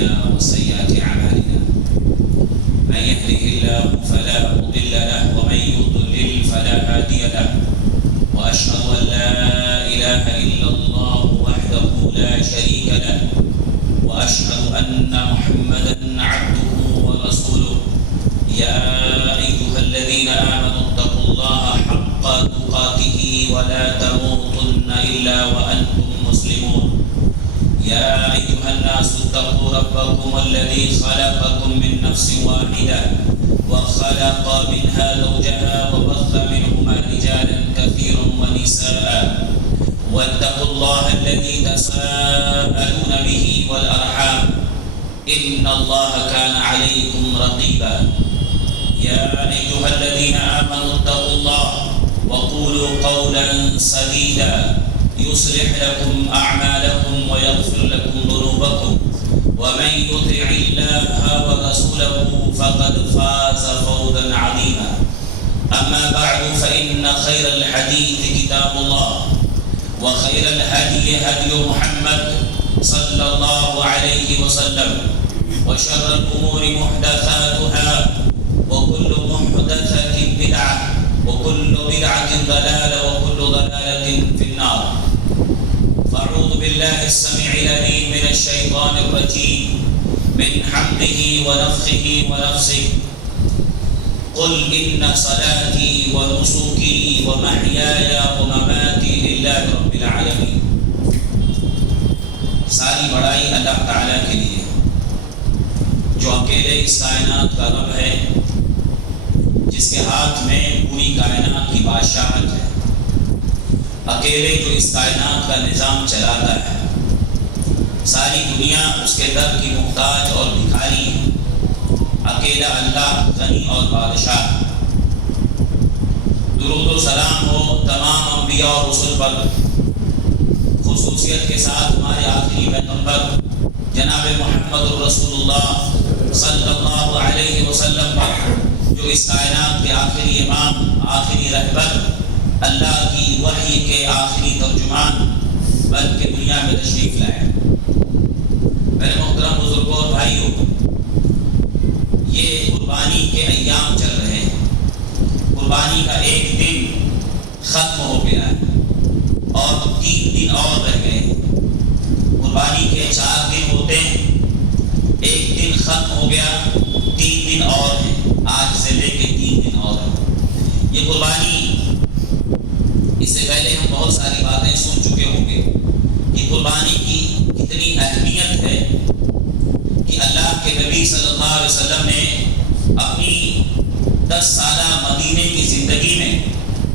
أنفسنا وسيئات أعمالنا من يهده الله فلا مضل له ومن يضلل فلا هادي له وأشهد أن لا إله إلا الله وحده لا شريك له وأشهد أن محمدا عبده ورسوله يا أيها الذين آمنوا اتقوا الله حق تقاته ولا تموتن إلا وأنتم مسلمون يا أيها الناس اتقوا ربكم الذي خلقكم من نفس واحدة وخلق منها زوجها وبث منهما رجالا كثيرا ونساء واتقوا الله الذي تساءلون به والأرحام إن الله كان عليكم رقيبا يا أيها الذين آمنوا اتقوا الله وقولوا قولا سديدا يصلح لكم أعمالكم ويغفر لكم ذنوبكم ومن يطع الله ورسوله فقد فاز فوزا عظيما أما بعد فإن خير الحديث كتاب الله وخير الهدي هدي محمد صلى الله عليه وسلم وشر الأمور محدثاتها وكل محدثة بدعة وكل بدعة ضلالة وكل ضلالة في النار فأعوذ بالله السميع العليم من الشيطان الرجيم من حمده ونفخه ونفسه قل إن صلاتي ونسكي ومحياي ومماتي لله رب العالمين ساری بڑائی اللہ تعالیٰ کے لیے جو اکیلے اس کائنات کا رب ہے جس کے ہاتھ میں پوری کائنات کی بادشاہت ہے اکیلے جو اس کائنات کا نظام چلاتا ہے ساری دنیا اس کے در کی محتاج اور بھکاری ہے اکیلا اللہ غنی اور بادشاہ درود و سلام ہو تمام انبیاء اور رسل پر خصوصیت کے ساتھ ہمارے آخری پیغمبر جناب محمد رسول اللہ صلی اللہ علیہ وسلم پر جو اس کائنات کے آخری امام آخری رہبر اللہ کی وحی کے آخری ترجمان بن کے دنیا میں تشریف لائے میرے محترم بزرگوں اور بھائیوں یہ قربانی کے ایام چل رہے ہیں قربانی کا ایک دن ختم ہو گیا ہے اور 3 دن اور رہ گئے قربانی کے 4 دن ہوتے ہیں ایک دن ختم ہو گیا 3 دن اور ہیں آج سے لے کے 3 دن اور ہیں یہ قربانی اس سے پہلے ہم بہت ساری باتیں سن چکے ہوں گے کہ قربانی کی کتنی اہمیت ہے کہ اللہ کے نبی صلی اللہ علیہ وسلم نے اپنی 10 سالہ مدینے کی زندگی میں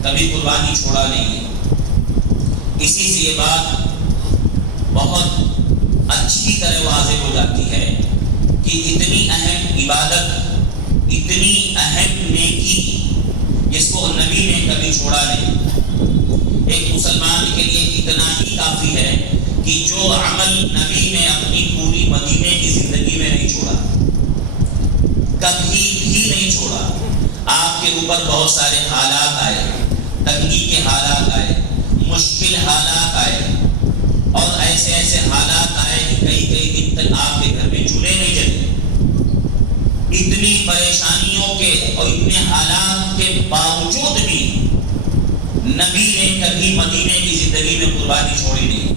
کبھی قربانی چھوڑا نہیں ہے اسی سے یہ بات بہت اچھی طرح واضح ہو جاتی ہے کہ اتنی اہم عبادت اتنی اہم نیکی جس کو نبی نے کبھی چھوڑا نہیں ایک مسلمان کے لیے اتنا ہی کافی ہے کہ جو عمل نبی نے اپنی پوری مدینے کی زندگی میں نہیں چھوڑا کبھی بھی نہیں چھوڑا آپ کے اوپر بہت سارے حالات آئے تنگی کے حالات آئے مشکل حالات آئے اور ایسے ایسے حالات آئے کہ کئی دن تک آپ کے گھر میں چولہے نہیں جلے اتنی پریشانیوں کے اور اتنے حالات کے باوجود بھی نبی نے کبھی مدینے کی زندگی میں قربانی چھوڑی نہیں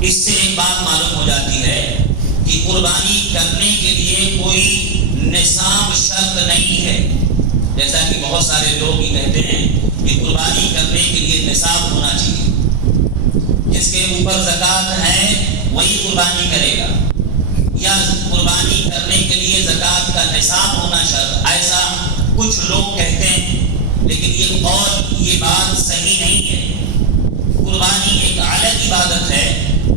اس سے ایک بات معلوم ہو جاتی ہے کہ قربانی کرنے کے لیے کوئی نصاب شرط نہیں ہے جیسا کہ بہت سارے لوگ یہ کہتے ہیں کہ قربانی کرنے کے لیے نصاب ہونا چاہیے جس کے اوپر زکوٰۃ ہے وہی قربانی کرے گا یا قربانی کرنے کے لیے زکوٰۃ کا نصاب ہونا شرط ایسا کچھ لوگ کہتے ہیں لیکن یہ قول یہ بات صحیح نہیں ہے قربانی ایک الگ عبادت ہے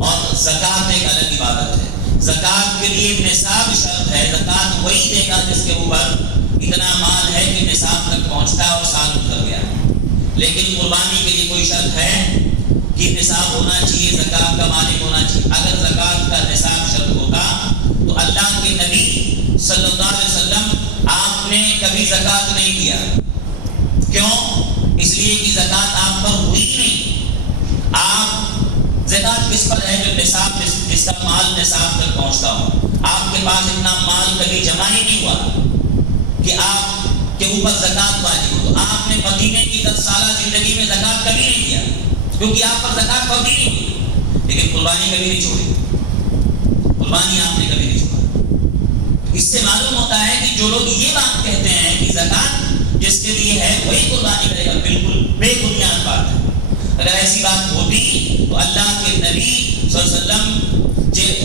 اور زکوٰۃ ایک الگ عبادت ہے زکوٰۃ کے لیے نصاب شرط ہے زکوٰۃ وہی دے گا جس کے اوپر اتنا مال ہے کہ نصاب تک پہنچتا ہے اور سال گزر گیا لیکن قربانی کے لیے کوئی شرط ہے کہ نصاب ہونا چاہیے زکوٰۃ کا مالک ہونا چاہیے اگر زکوٰۃ کا نصاب شرط ہوتا تو اللہ کے نبی صلی اللہ علیہ وسلم آپ نے کبھی زکوٰۃ نہیں دیا کیوں اس لیے کہ زکوٰۃ آپ پر ہوئی نہیں آپ زکوٰۃ کس پر ہے جو نصاب جس کا مال نصاب تک پہنچتا ہو. آپ کے پاس اتنا مال کبھی جمع ہی نہیں ہوا کہ آپ کے اوپر زکات واجب ہو. تو آپ نے مدینے کی 10 سالہ زندگی میں زکات کبھی نہیں دیا کیونکہ آپ پر زکات فرض ہی نہیں ہوئی. لیکن قربانی کبھی نہیں چھوڑی, قربانی آپ نے کبھی نہیں چھوڑا. اس سے معلوم ہوتا ہے کہ جو لوگ یہ بات کہتے ہیں کہ زکات جس کے لیے ہے وہی قربانی کرے گا, بالکل بے بنیاد بات ہے. اگر ایسی بات ہوتی تو اللہ کے نبی صلی اللہ علیہ وسلم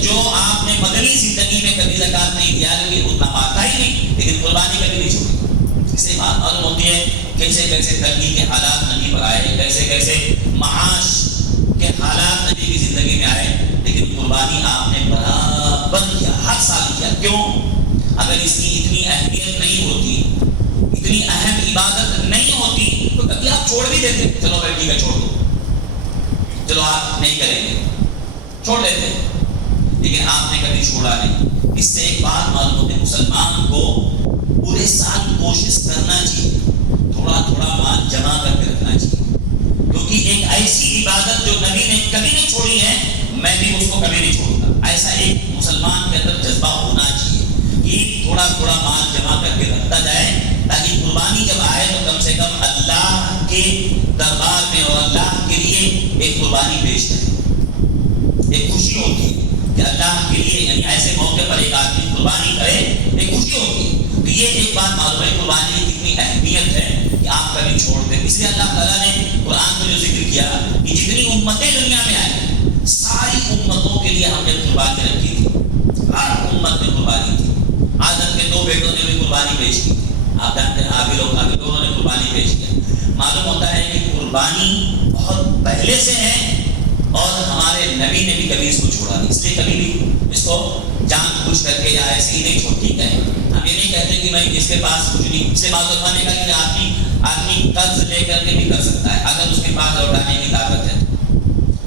جو آپ نے مدنی زندگی میں کبھی زکات نہیں دیا کیونکہ اتنا پاتا ہی نہیں, لیکن قربانی کبھی نہیں چھوڑی. اس سے بات معلوم ہوتی ہے کیسے کیسے تنگی کے حالات نبی پر آئے, کیسے کیسے معاش کے حالات نبی کی زندگی میں آئے, لیکن قربانی آپ نے برابر کیا, ہر سال کیا. کیوں؟ اگر اس کی اتنی اہمیت نہیں ہوتی, اتنی اہم عبادت نہیں ہوتی تو کبھی آپ چھوڑ بھی دیتے, چلو بھائی ٹھیک ہے چھوڑ دو, چلو آپ نہیں کریں گے, چھوڑ دیتے. لیکن آپ نے کبھی چھوڑا نہیں. اس سے ایک بات معلوم ہوتی ہے, مسلمان کو پورے سال کوشش کرنا چاہیے, تھوڑا تھوڑا مال جمع کر کے رکھنا چاہیے, کیونکہ ایک ایسی عبادت جو نبی نے کبھی نہیں چھوڑی ہے, میں بھی اس کو کبھی نہیں چھوڑوں گا. ایسا ایک مسلمان کے اندر جذبہ ہونا چاہیے کہ تھوڑا تھوڑا مال جمع کر کے رکھتا جائے, تاکہ قربانی جب آئے تو کم سے کم اللہ کے دربار میں اور اللہ کے لیے ایک قربانی پیش کرے. ایک خوشی ہوتی ہے کہ اللہ کے لیے, یعنی ایسے موقع پر ایک آدمی قربانی کرے, ایک خوشی ہوتی ہے. تو یہ ایک بات معلوم ہے قربانی کی کتنی اہمیت ہے کہ آپ کبھی چھوڑ دیں. اس لیے اللہ تعالیٰ نے قرآن میں جو ذکر کیا کہ جتنی امتیں دنیا میں آئیں ساری امتوں کے لیے ہم نے قربانی رکھی تھی, ہر امت میں قربانی تھی. آدم کے 2 بیٹوں نے بھی قربانی پیش کی تھی, آپ جانتے ہیں حابیل اور قابیل دونوں نے قربانی پیش کیا. معلوم ہوتا ہے کہ قربانی بہت پہلے سے ہے اور ہمارے نبی نے بھی کبھی اس کو چھوڑا نہیں. اس لیے کبھی بھی اس کو جان بوجھ کر کے یا ایسے ہی نہیں چھوڑ. ٹھیک ہے, ہم یہ نہیں کہتے کہ بھائی جس کے پاس کچھ نہیں, اس سے بات ہونے کا کہ آدمی قرض لے کر کے بھی کر سکتا ہے اگر اس کے پاس لوٹانے کی طاقت ہے.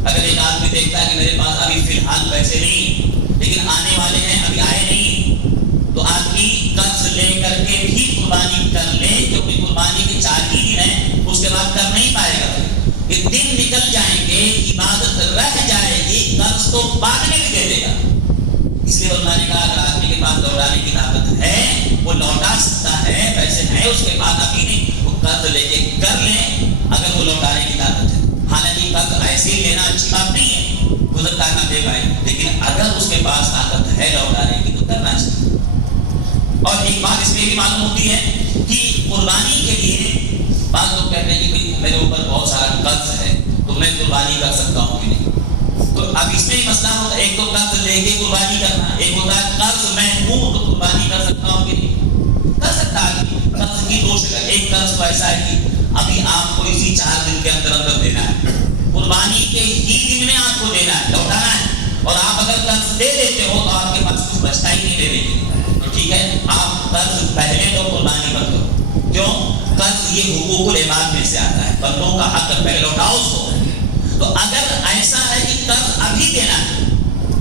اگر ایک آدمی دیکھتا ہے کہ میرے پاس ابھی فی الحال پیسے نہیں لیکن آنے والے ہیں, ابھی آئے نہیں, تو آدمی قرض لے کر کے بھی قربانی کر لے, کیونکہ قربانی کے 4 ہی دن ہیں, اس کے بعد کر نہیں پائے گا. کہ دن نکل جائیں گے, عبادت رہ جائے گی, قرض تو بعد میں بھی دے دے گا. اس لیے علماء نے کہا اگر آدمی کے پاس لوٹانے کی طاقت ہے وہ لوٹا سکتا ہے, پیسے ہیں اس کے پاس ابھی نہیں, وہ قرض لے کے کر لیں اگر وہ لوٹانے کی طاقت ہے. حالانکہ قرض ایسے ہی لینا اچھی بات نہیں ہے, گزرتا نہ دے پائے, لیکن اگر اس کے پاس طاقت ہے لوٹانے کی تو کرنا چاہیے. اور ایک بات اس میں بھی معلوم ہوتی ہے کہ قربانی کے لیے بعض لوگ کہتے ہیں کہ میرے اوپر بہت سارا قرض ہے تو میں قربانی کر سکتا ہوں کہ نہیں. تو اب اس میں مسئلہ ہوتا ہے, ایک تو قرض لے کے قربانی کرنا, ایک ہوتا ہے قرض میں ہوں تو قربانی کر سکتا ہوں کہ نہیں. کر سکتا ہے. قرض کی 2 شکل, ایک قرض تو ایسا ہے کہ ابھی آپ کو اسی 4 دن کے اندر دینا ہے, قربانی کے ہی دن میں آپ کو دینا ہے, لوٹانا ہے, اور آپ اگر قرض دے دیتے ہو تو آپ کے پاس کچھ بچتا ہی نہیں دینے کے لیے, تو ٹھیک ہے آپ قرض پہلے تو قربانی مت کرو. کیوں؟ قرض یہ حقوق العباد میں سے آتا ہے, بندوں کا حق پہلے لوٹاؤ اس کو. تو اگر ایسا ہے کہ قرض ابھی دینا ہے,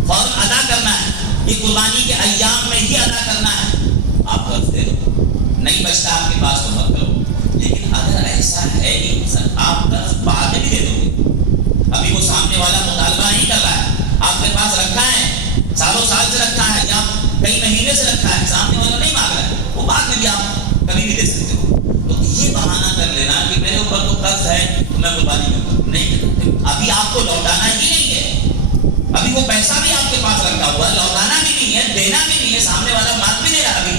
فوراً ادا کرنا ہے, یہ قربانی کے ایام میں ہی ادا کرنا ہے, آپ قرض دے دو, نہیں بچتا آپ کے پاس تو مت کرو. لیکن اگر ایسا ہے کہ آپ قرض بعد میں بھی دے دو گے, ابھی وہ سامنے والا مطالبہ نہیں کر رہا ہے, آپ کے پاس رکھا ہے, سالوں سال سے رکھا ہے یا کئی مہینے سے رکھا ہے, سامنے والا نہیں مانگ رہا ہے, وہ بعد میں بھی آپ کبھی بھی دے سکتے ہو. تو یہ بہانہ کر لینا کہ میرے اوپر تو قرض ہے تو میں قربانی نہیں کرتا, ابھی آپ کو لوٹانا ہی نہیں ہے, ابھی وہ پیسہ بھی آپ کے پاس رکھا ہوا ہے, لوٹانا بھی نہیں ہے, دینا بھی نہیں ہے, سامنے والا مانگ بھی دے رہا ابھی,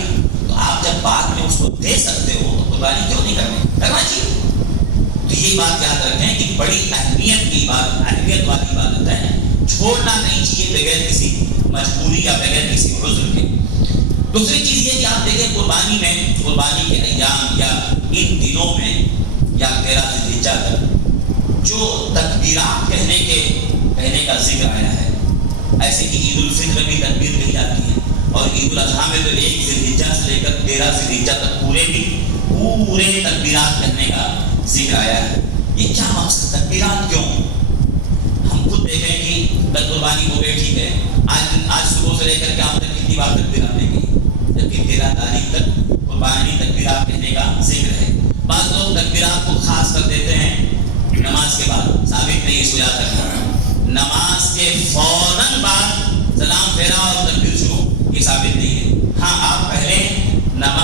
تو آپ جب بعد میں اس کو دے سکتے ہو تو قربانی کیوں نہیں کرنا چاہیے. تو یہ بات یاد رکھیں کہ بڑی اہمیت کی بات, اہمیت والی عبادت ہے, چھوڑنا نہیں چاہیے بغیر کسی مجبوری یا بغیر کسی عذر کے. دوسری چیز یہ کہ آپ دیکھیں قربانی میں, قربانی کے ایام یا ان دنوں میں یا 13 ذی الحجہ تک جو تکبیرات کہنے کا ذکر آیا ہے, ایسے کہ عید الفطر بھی تکبیر کہی جاتی ہے, اور عید الاضحیٰ میں تو 1 ذی الحجہ سے لے کر 13 ذی الحجہ تک پورے تکبیرات کہنے کا ذکر آیا ہے. یہ کیا مقصد, تکبیرات کیوں؟ ہم خود دیکھیں کہ کل قربانی ہو گئی, ٹھیک ہے, آج صبح سے لے کر کے آپ تک کتنی بار تکبیرات دیں گی, جبکہ 13 تاریخ تک قربانی تکبیرات کہنے کا ذکر ہے. بعض لوگ تکبیرات کو خاص کر دیتے ہیں نماز کے بعد, ثابت نہیں, اس کو یاد رکھنا, نماز کے فوراً بعد سلام پھیرا اور تکبیر شروع، یہ ثابت نہیں ہے۔ ہاں آپ پہلے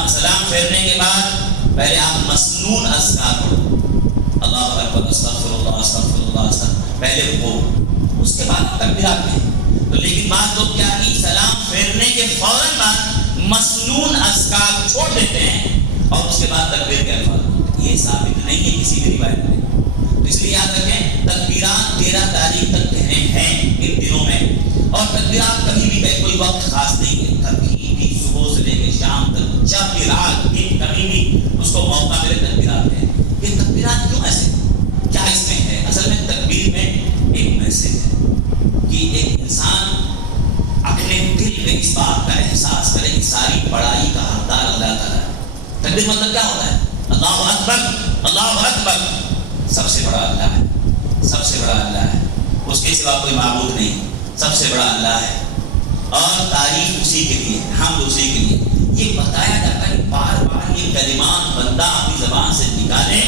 سلام پھیرنے کے بعد پہلے آپ مسنون اذکار پڑھو، اللہ اکبر، استغفر اللہ استغفر اللہ استغفر، پہلے وہ، اس کے بعد تکبیرات میں۔ تو لیکن بات تو کیا کہ سلام پھیرنے کے فوراً بعد مسنون اذکار چھوڑ دیتے ہیں اور اس کے بعد تکبیر کے الفاظ، یہ ثابت نہیں ہے کسی بھی روایت میں۔ اس لیے یاد رکھیں تکبیرات 13 تاریخ تک کہنے ہیں ان دنوں میں، اور تکبیرات کبھی بھی کہیں، کوئی وقت خاص نہیں ہے، کبھی بھی صبح سے لے کے شام تک جب بھی رات دن کبھی بھی اس کو موقع ملے تکبیرات ہے۔ یہ تکبیرات کیوں ایسے، کیا اس میں ہے؟ اصل میں تکبیر میں ایک میسج ہے کہ ایک انسان اپنے دل میں اس بات کا احساس کرے کہ ساری بڑائی کا حقدار اللہ تعالیٰ ہے۔ تکبیر مطلب کیا ہوتا ہے؟ اللہ اکبر، اللہ اکبر، سب سے بڑا اللہ ہے، سب سے بڑا اللہ ہے، اس کے سوا کوئی معبود نہیں، سب سے بڑا اللہ ہے، اور تعریف اسی کے لیے، حمد اسی کے لیے۔ یہ بتایا جاتا ہے کہ بار بار یہ کلمات بندہ اپنی زبان سے نکالے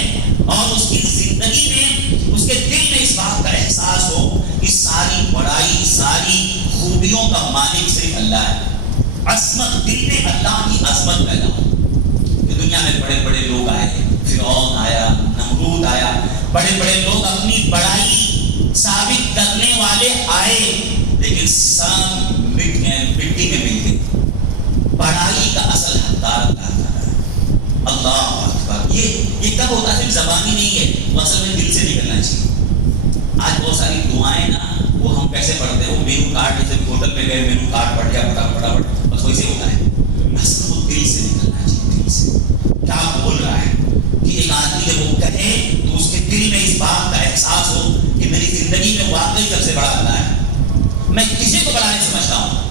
اور اس کی زندگی میں، اس کے دل میں اس بات کا احساس ہو کہ ساری بڑائی، ساری خوبیوں کا مالک صرف اللہ ہے۔ عظمت، دل میں اللہ کی عظمت پیدا ہو۔ دنیا میں بڑے بڑے لوگ آئے، فرعون آیا، نمرود آیا، بڑے بڑے لوگ اپنی بڑائی ثابت کرنے والے آئے، لیکن سب مٹی میں مل گئے۔ بڑائی کا اصل حقدار اللہ اکبر۔ یہ کب ہوتا ہے؟ صرف زبانی نہیں ہے، وہ اصل میں دل سے نکلنا چاہیے۔ آج بہت ساری دعائیں نا وہ ہم کیسے پڑھتے ہیں، وہ مینو کارڈ، جیسے ہوٹل میں گئے مینو کارڈ پڑھ گیا فٹافٹ، بس ویسے ہوتا ہے۔ اصل وہ دل سے نکلنا چاہیے، دل سے کیا بول رہا ہے، کہ ایک آدمی جب وہ کہے تو اس کے دل میں اس بات کا احساس ہو کہ میری زندگی میں واقعی سب سے بڑا اللہ ہے، میں کسی کو بڑا نہیں سمجھتا ہوں۔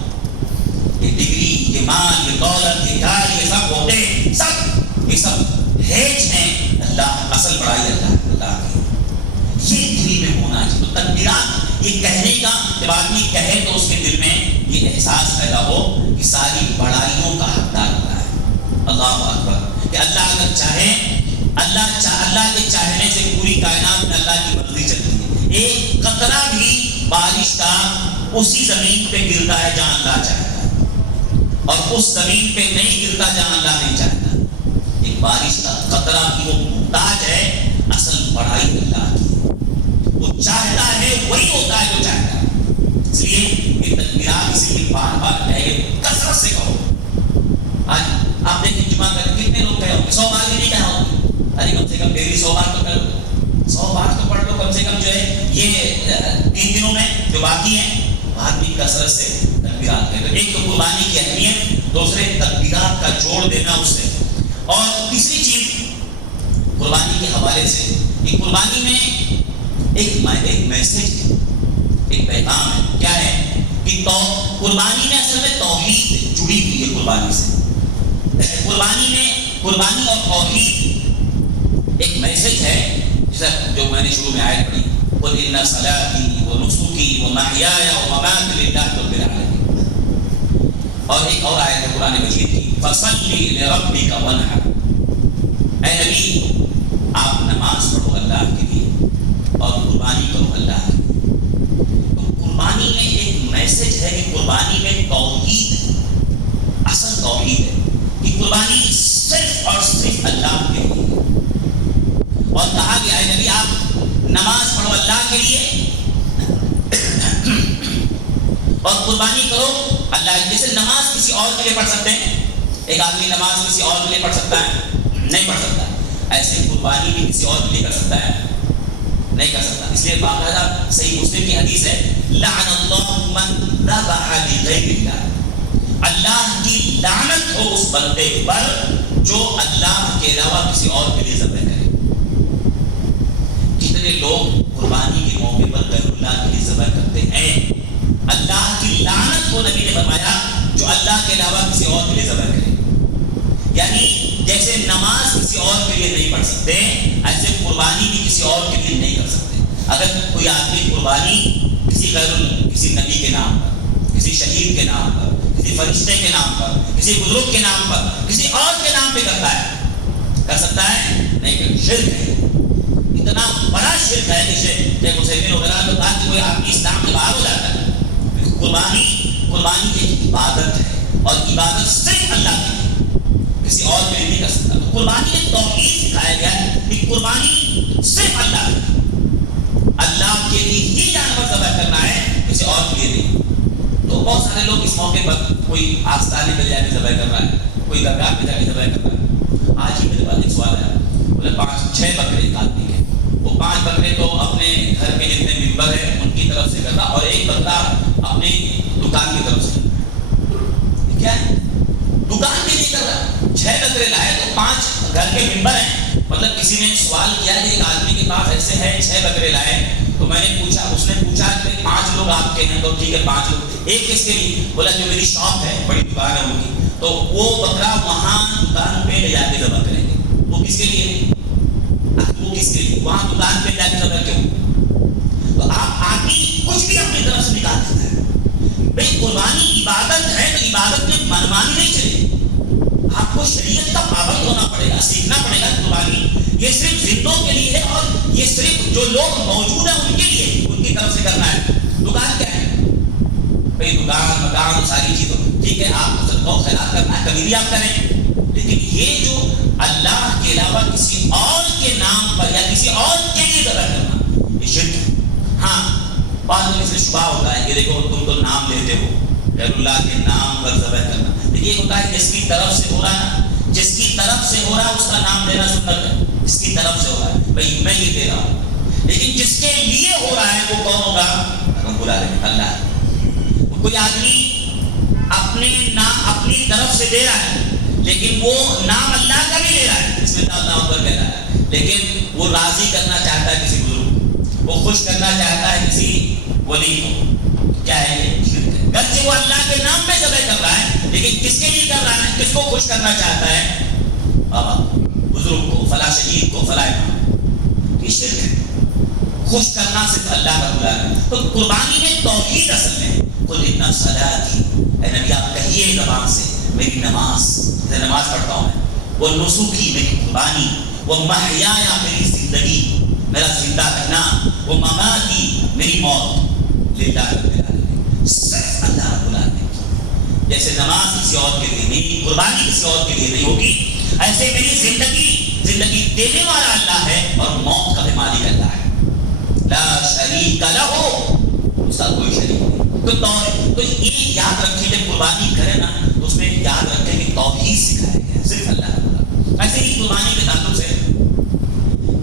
یہ ڈگری، یہ مال، یہ دولت، یہ گھر، یہ سب ہوتے، سب یہ سب ہیج ہیں، اللہ اصل بڑائی اللہ کی، یہ دل میں ہونا چاہیے۔ تو تکبیرات یہ کہنے کا، جب آدمی کہے تو اس کے دل میں یہ احساس پیدا ہو کہ ساری بڑائیوں کا حقدار اللہ ہے، اللہ اکبر، کہ اللہ اگر چاہے، اللہ کے چاہنے سے پوری کائنات میں اللہ کی مرضی چلتی ہے۔ ایک قطرہ بھی بارش کا اسی زمین پہ گرتا ہے جہاں اللہ چاہتا ہے، اور اس زمین پہ نہیں گرتا جہاں اللہ نہیں چاہتا۔ ایک بارش کا قطرہ بھی وہ محتاج ہے، اصل بڑائی اللہ کی، وہ چاہتا ہے وہی ہوتا ہے جو چاہتا ہے۔ اس لیے یہ تکبیرات اسی لیے بار بار کہے، کثرت سے کہو۔ آج آپ دیکھیں جمعہ کا کتنے لوگ کہے ہوگے، 100 بار بھی نہیں کہا ہوگا، ارے کم سے کم ڈیلی 100 بار تو کرو، 100 بار تو پڑھ لو کم سے کم، جو ہے یہ 3 دنوں میں جو باقی ہیں، آدمی کثرت سے تکبیرات کرے۔ ایک تو قربانی کی اہمیت، دوسرے تکبیرات کا جوڑ دینا اس سے، اور تیسری چیز قربانی کے حوالے سے، یہ قربانی میں ایک میسج ہے، ایک پیغام ہے۔ کیا ہے کہ قربانی میں اصل میں توحید جڑی ہوئی ہے قربانی سے۔ قربانی اور توحید ایک میسج ہے، جیسا جو میں نے شروع میں آیت پڑھی، قُلْ إِنَّ صَلَاتِي وَنُسُكِي وَمَحْيَايَ وَمَمَاتِي لِلَّهِ رَبِّ الْعَالَمِينَ۔ اور ایک اور آیت ہے قرآن مجید کی، فَصَلِّ لِرَبِّكَ وَانْحَرْ، اے نبی آپ نماز پڑھو اللہ کے لیے اور قربانی کرو اللہ کے لیے۔ تو قربانی میں ایک میسج ہے کہ قربانی میں توحید، اصل توحید ہے کہ قربانی صرف اور صرف اللہ کے لیے، اور کہا گیا ہے نبی آپ نماز پڑھو اللہ کے لیے اور قربانی کرو اللہ کے لیے۔ جیسے نماز کسی اور کے لیے پڑھ سکتے ہیں، ایک آدمی نماز کسی اور کے لیے پڑھ سکتا ہے، نہیں پڑھ سکتا، ایسے قربانی بھی کسی اور کے لیے کر سکتا ہے، نہیں کر سکتا۔ اس لیے باقاعدہ صحیح مسلم کی حدیث ہے، لعن اللہ من ذبح لغیر اللہ، اللہ کی لعنت ہو اس بندے پر جو اللہ کے علاوہ کسی اور کے لیے ذبح کرے۔ کتنے لوگ قربانی کے موقع پر غیر اللہ کے لیے ذبح کرتے ہیں، اللہ کی لعنت کو نبی نے فرمایا جو اللہ کے علاوہ کسی اور کے لیے ذبح کرے۔ یعنی جیسے نماز کسی اور کے لیے نہیں پڑھ سکتے، ایسے قربانی بھی کسی اور کے لیے نہیں کر سکتے۔ اگر کوئی آدمی قربانی کسی نبی کے نام پر، کسی شہید کے نام پر، کسی فرشتے کے نام پر، کسی بزرگ کے نام پر، کسی اور کے نام پہ کرتا ہے، کر سکتا ہے؟ نہیں کر، شرک ہے، اتنا بڑا شرک ہے کہ شیخ حسین وغیرہ نے کہا کہ کوئی آدمی اسلام کے باہر ہو جاتا ہے۔ قربانی قربانی ایک عبادت ہے اور عبادت صرف اللہ کی ہے، کسی اور کے لیے نہیں کر سکتا. تو قربانی میں توحید سکھایا گیا ہے کہ قربانی صرف اللہ کی، اللہ کے لیے ہی جانور ذبح کرنا ہے، کسی اور کے لیے نہیں. تو بہت سارے لوگ اس موقع پر کوئی آستانے پہ جا کے ذبح کر رہا ہے، کوئی درگاہ پہ جا کے ذبح کر رہا ہے. آج ہی میرے پاس ایک سوال آیا، بولے 5-6 بکرے ایک آدمی کے، وہ 5 بکرے تو اپنے گھر کے جتنے ممبر ہیں ان کی طرف سے کرتا اور ایک بکرا اپنی دکان کی طرف سے. کیا ہے؟ دکان کے لیے کر رہا. 6 بکرے لائے تو 5 گھر کے ممبر ہیں. مطلب کسی نے سوال کیا کہ ایک آدمی کے پاس ایسے ہے 6 بکرے لائے، تو میں نے پوچھا، اس نے پوچھا کہ 5 لوگ آپ کے ہیں، تو ٹھیک ہے 5 لوگ. ایک کس کے لیے؟ بولا جو میری شاپ ہے، بڑی دکان ہے ان کی، تو وہ بکرا وہاں دکان پہ لے جا کے ذبح کریں گے. وہ کس کے لیے؟ وہ کس کے لیے؟ وہاں دکان پہ جا کے ذبح کیوں؟ تو آپ آدمی کچھ بھی اپنی طرف سے نکال دیتا ہے. بھائی قربانی عبادت ہے تو عبادت میں منمانی نہیں چلے. آپ کو شریعت کا پابند ہونا پڑے گا، سیکھنا پڑے گا. قربانی یہ صرف زندوں کے لیے ہے اور یہ صرف جو لوگ موجود ہیں ان کے لیے، ان کی طرف سے کرنا ہے. دکان کیا ہے؟ بھائی دکان مکان ساری چیزوں ٹھیک ہے، آپ صدقہ و خیرات کرنا ہے، کبھی بھی آپ کریں، لیکن یہ جو اللہ کے علاوہ کسی اور کے نام پر یا کسی اور کے لیے ذبح کرنا، یہ شرک ہے. ہاں بعض لوگ اس میں شبہ ہوتا ہے کہ دیکھو تم تو نام لیتے ہو، غیر اللہ کے نام پر ذبح کرنا. لیکن یہ ہوتا ہے جس کی طرف سے ہو رہا ہے نا، جس کی طرف سے ہو رہا ہے اس کا نام لینا سنت ہے. جس کی طرف سے ہو رہا ہے بھائی میں یہ دے رہا ہوں، لیکن جس کے لیے ہو رہا ہے وہ کون ہوگا؟ رب العالمین، اللہ. کوئی آدمی اپنے نام اپنی طرف سے دے رہا ہے لیکن وہ نام اللہ کا بھی لے رہا ہے، اس میں اللہ اکبر کہہ رہا ہے، لیکن وہ راضی کرنا چاہتا ہے کسی بزرگ کو، وہ خوش کرنا چاہتا ہے کسی ولی کو. کیا ہے یہ؟ شرک ہے. گرچہ وہ اللہ کے نام پہ ذبح کر رہا ہے لیکن کس کے لیے کر رہا ہے؟ کس کو خوش کرنا چاہتا ہے؟ بابا بزرگ کو، فلاں شہید کو، فلاں امام. یہ شرک ہے. خوش کرنا صرف اللہ کا بلا ہے. تو قربانی میں توحید اصل میں قل ان صلاتی، اے نبی آپ کہیے زبان سے میری نماز، میں نماز پڑھتا ہوں میں، وہ نسکی میری قربانی، وہ محیایا میری زندگی، میرا زندہ رہنا، وہ مماتی میری موت، للہ رب العالمین، صرف اللہ رب العالمین کی. جیسے نماز کسی اور کے لیے نہیں، قربانی کسی اور کے لیے نہیں ہوگی، ایسے میری زندگی دینے والا اللہ ہے اور موت کا بھی مالک اللہ ہے. لا شریک لہ، اس کا کوئی شریک نہیں. تو یہ یاد رکھیں جب قربانی کرے نا تو اس میں یاد رکھیں کہ توحید سکھایا گیا صرف اللہ تعالیٰ. ایسے ہی قربانی کے تعلق سے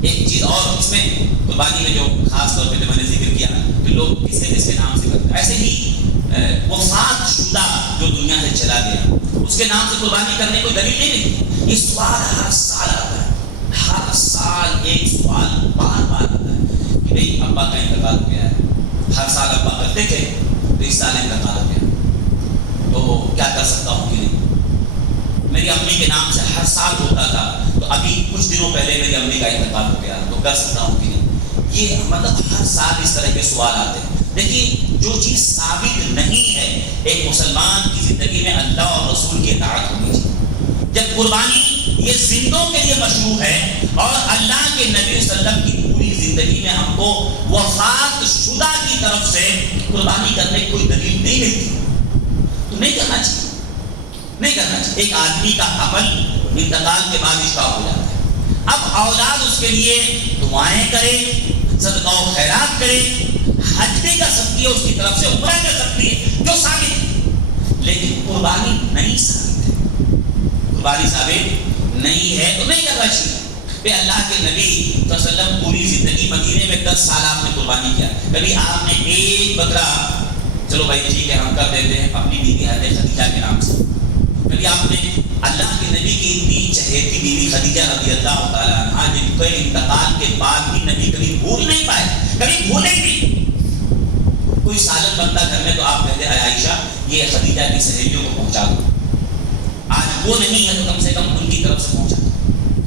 ایک چیز اور، اس میں قربانی میں جو خاص طور پہ میں نے ذکر کیا کہ لوگ کس کے نام سے کرتے ہیں، ایسے ہی وفات شدہ جو دنیا سے چلا گیا اس کے نام سے قربانی کرنے کوئی دلیل نہیں. یہ سوال ہر سال آتا ہے، ہر سال ایک سوال بار بار آتا ہے کہ بھئی ابا کا انتقال ہو گیا ہے. ہر سال ابا کرتے تھے تو اس سال انتقال ہو گیا تو کیا کر سکتا ہوں کہ نہیں. میری امی کے نام سے ہر سال ہوتا تھا تو ابھی کچھ دنوں پہلے میری امی کا انتقال ہو گیا تو کر سکتا ہوں کہ نہیں. یہ مطلب ہر سال اس طرح کے سوال آتے ہیں. لیکن جو چیز ثابت نہیں ہے، ایک مسلمان کی زندگی میں اللہ اور رسول کی اطاعت ہونی چاہیے. جب قربانی یہ زندوں کے لیے مشروع ہے اور اللہ کے نبی صلی اللہ علیہ وسلم کی پوری زندگی میں ہم کو وفات شدہ کی طرف سے قربانی کرنے کی کوئی دلیل نہیں ملتی تو نہیں کرنا چاہیے، نہیں کرنا چاہیے. ایک آدمی کا عمل انتقال کے بعد اس کا ہو جاتا ہے. اب اولاد اس کے لیے دعائیں کرے، صدقہ و خیرات کرے، حج بھی کر سکتی ہے، اس کی طرف سے عمرہ کر سکتی ہے جو ثابت ہے، لیکن قربانی نہیں ثابت ہے. قربانی ثابت نہیں ہے تو نہیں کرنا چاہیے. پہ اللہ کے نبی صلی اللہ علیہ وسلم پوری زندگی مدینے میں 10 سال آپ نے قربانی کیا، کبھی آپ نے ایک بکرا چلو بھائی ٹھیک ہے ہم کر دیتے ہیں اپنی بیوی حضرت خدیجہ کے نام سے، کبھی آپ نے اللہ کے نبی کی اتنی چہیتی بیوی خدیجہ رضی اللہ تعالیٰ عنہا جن کے انتقال کے بعد بھی نبی کبھی بھول نہیں پائے، کبھی بھولے بھی. کوئی سالن بنتا گھر میں تو آپ کہتے ہیں عائشہ یہ خدیجہ کی سہیلیوں کو پہنچا دو. آج وہ نہیں ہے تو کم سے کم ان کی طرف سے پہنچا دو.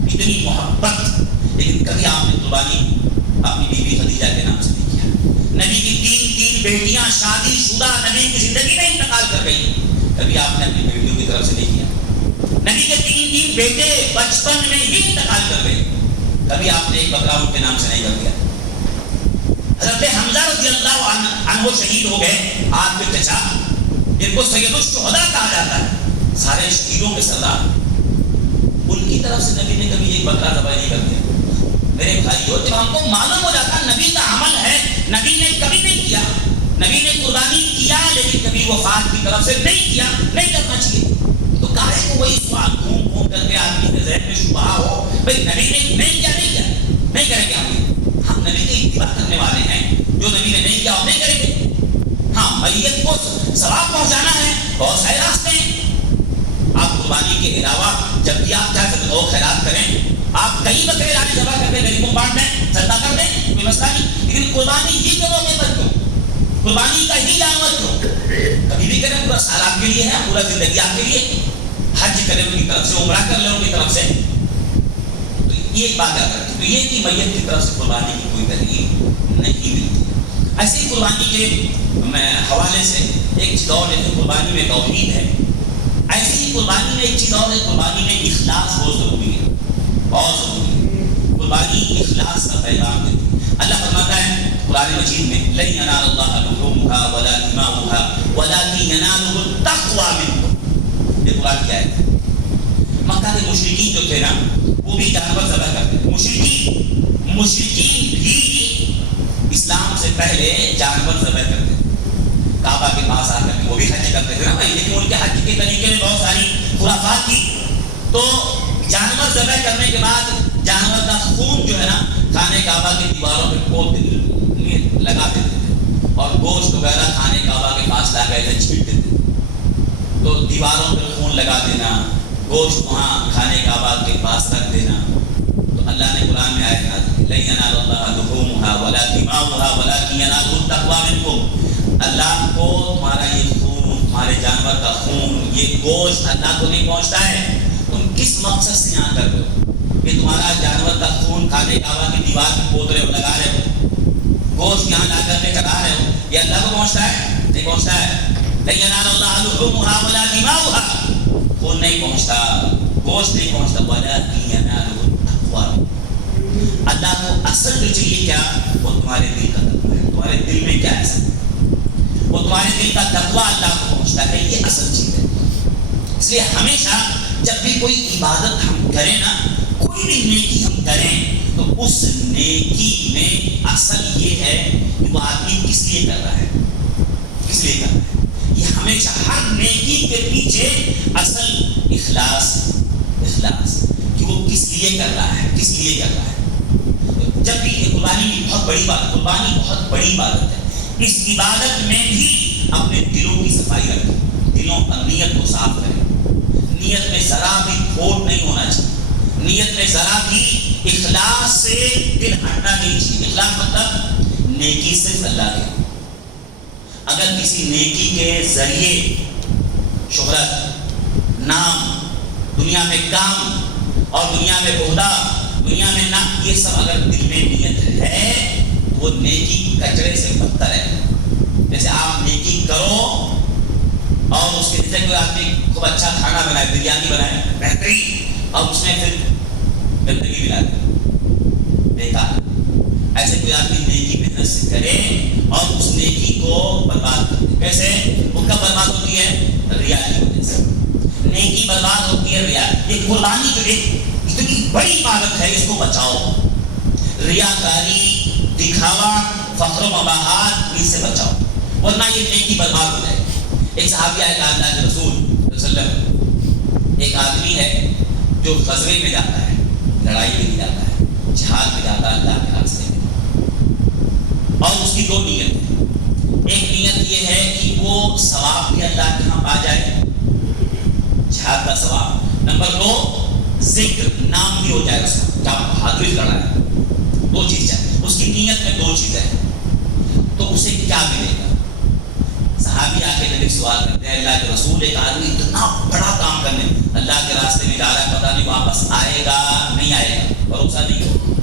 اتنی محبت. لیکن کبھی آپ نے قربانی اپنی بیوی خدیجہ کے نام سے نہیں کیا. نبی کی 3 بیٹیاں شادی شدہ نبی کی زندگی میں انتقال کر گئی، کبھی آپ نے اپنی بیٹیوں کی طرف سے نہیں کیا. نبی کے 3 بیٹے بچپن میں ہی انتقال کر گئے، کبھی آپ نے ایک بکرا ان کے نام سے نہیں کر دیا. حضرت حمزہ رضی اللہ عنہ شہید ہو گئے، آپ کے چچا جن کو سید الشہداء کہا جاتا ہے، سارے شہیدوں کے سردار، ان کی طرف سے نبی نے کبھی ایک بکرا ذبح نہیں کر دیا۔ میرے بھائیو، جب ہم کو معلوم ہو جاتا نبی کا عمل ہے، نبی نے کبھی نہیں کیا، نبی نے قربانی کیا لیکن کبھی وفات کی طرف سے نہیں کیا، نہیں کرنا چاہیے، تو کاہے کو وہی سوال گھوم گھوم کر کے آدمی کے ذہن میں شبہ ہو بھائی نبی نے نہیں کیا، نہیں کیا، نہیں کریں گے ہم نبی کی اتباع کرنے والے ہیں، جو نبی نے نہیں کیا وہ نہیں کریں گے۔ ہاں، میت کو ثواب پہنچانا ہے، بہت سارے راستے ہیں۔ آپ قربانی کے علاوہ جب بھی آپ کیا کریں وہ خیرات کریں، آپ کئی بکرے لانے ذبح کر دیں، غریبوں بانٹ دیں، صدقہ کر دیں، کوئی مسئلہ نہیں، لیکن قربانی ہی کرو گے بچوں، قربانی کا ہی جانور کرو، کبھی بھی کریں، پورا سال آپ کے لیے ہے، پورا زندگی آپ کے لیے، حج کریں ان کی طرف سے، عمرہ کر لیں ان کی طرف سے، تو یہ ایک بات کرتے ہیں، تو یہ کہ میت کی طرف سے قربانی کی کوئی ترغیب نہیں ملتی۔ ایسے ہی قربانی کے حوالے سے ایک چیز اور ہے، قربانی میں توحید ہے، ایسی ہی قربانی میں ایک چیز اور ہے، قربانی میں اخلاص بہت ضروری ہے، بہت ضروری ہے، قربانی اخلاص کا پیغام دیتی ہے۔ اللہ فرماتا ہے قرآن مجید میں لَن يَنَالَ اللَّهَ لُحُومُهَا وَلَا دِمَاؤُهَا وَلَٰكِن يَنَالُهُ التَّقْوَىٰ مِنكُمْ۔ یہ قرآن کی آیت ہے۔ مکہ کے مشرکین جو تھے نا وہ بھی جانور ذبح کرتے تھے، مشرکین بھی اسلام سے پہلے جانور ذبح کرتے تھے، کعبہ کے پاس آ کر کے وہ بھی حج کرتے تھے نا بھائی، لیکن ان کے حج کے طریقے میں بہت ساری خرافات تھی، تو جانور ذبح کرنے کے بعد جانور کا خون جو ہے نا خانے کعبہ کی دیواروں پہ لگا دیتے تھے، اور گوشت وغیرہ خانے کعبہ کے پاس لا کر چھینٹ دیتے تھے، تو دیواروں پہ خون لگا دینا، گوشت وہاں خانے کعبہ کے پاس رکھ دینا، تو اللہ نے قرآن میں آیت نازل کی لَن يَنَالَ اللَّهَ لُحُومُهَا وَلَا دِمَاؤُهَا وَلَٰكِن يَنَالُهُ التَّقْوَىٰ مِنكُمْ۔ اللہ کو تمہارا یہ خون، تمہارے جانور کا خون، یہ گوشت اللہ کو نہیں پہنچتا ہے، تم کس مقصد سے یہاں کر رہے ہو کہ تمہارا جانور کا خون خانے کعبہ کی دیوار پہ پوت رہے ہو، لگا رہے ہو، گوشت یہاں لا کر کے چڑھا رہے ہو، یہ اللہ کو پہنچتا ہے؟ نہیں پہنچتا ہے۔ لَن يَنَالَ اللَّهَ لُحُومُهَا وَلَا دِمَاؤُهَا، خون نہیں پہنچتا، گوشت نہیں پہنچتا، وَلَٰكِن يَنَالُهُ التَّقْوَىٰ۔ اللہ کو اصل جو چاہیے کیا، وہ تمہارے دل کا تقویٰ ہے، تمہارے دل میں کیا ہے، وہ تمہارے دل کا تقویٰ اللہ کو پہنچتا ہے، یہ اصل چیز ہے۔ اس لیے ہمیشہ جب بھی کوئی عبادت ہم کریں نا، کوئی بھی نیکی ہم کریں، تو اس نیکی میں اصل یہ ہے کہ وہ آدمی کس لیے کر رہا ہے، کس لیے کر رہا ہے، یہ ہمیشہ ہر نیکی کے پیچھے اصل اخلاص کہ وہ کس لیے کر رہا ہے، کس لیے کر رہا ہے۔ جب بھی قربانی بہت بڑی بات، قربانی بہت بڑی عبادت ہے، اس عبادت میں بھی اپنے دلوں کی صفائی رکھیں، دلوں پر نیت کو صاف کریں، نیت میں ذرا بھی کھوٹ نہیں ہونا چاہیے، نیت میں ذرا بھی اخلاص سے دل ہٹنا نہیں چاہیے۔ اخلاص مطلب نیکی صرف اللہ کے، اگر کسی نیکی کے ذریعے شہرت، نام، دنیا میں کام اور دنیا میں عہدہ، دنیا میں نام، یہ سب اگر دل میں نیت ہے تو وہ نیکی کچرے سے بدتر ہے۔ جیسے آپ نیکی کرو اور اس کے جیسے کوئی آدمی خوب اچھا کھانا بنائے، بریانی بنائے بہترین، اور اس میں پھر گندگی ملا دے، بیکار۔ ایسے کوئی آدمی نیکی محنت سے کرے اور اس نیکی کو برباد کر دے، کیسے؟ وہ کب برباد ہوتی ہے؟ ریا کی وجہ سے نیکی برباد ہوتی ہے، ریا۔ یہ قربانی جو ایک اتنی بڑی عبادت ہے، اس کو بچاؤ، ریاکاری، دکھاوا، فخر و مباحات، ان سے بچاؤ، ورنہ یہ نیکی برباد ہو جائے۔ ایک صحابی آئے کہا اللہ کے رسول صلی اللہ علیہ وسلم، ایک آدمی ہے جو غزوے میں جاتا ہے، لڑائی میں جاتا ہے، جہاد میں جاتا ہے اللہ کے راستے میں، اور اس کی دو نیت ہے۔ ایک نیت یہ ہے کہ وہ ثواب بھی اللہ کے ہاں پا جائے، جہاد کا ثواب، نمبر دو ذکر، نام بھی ہو جائے اس کا، کیا بہادری لڑا ہے، دو چیز ہے اس کی نیت میں، دو چیزیں ہیں، تو اسے کیا ملے گا؟ صحابی آ کے نبی سوال کرتے ہیں اللہ کے رسول، ایک آدمی اتنا بڑا کام کرنے اللہ کے راستے میں جا رہا ہے، پتہ نہیں واپس آئے گا نہیں آئے گا، بھروسہ نہیں ہو،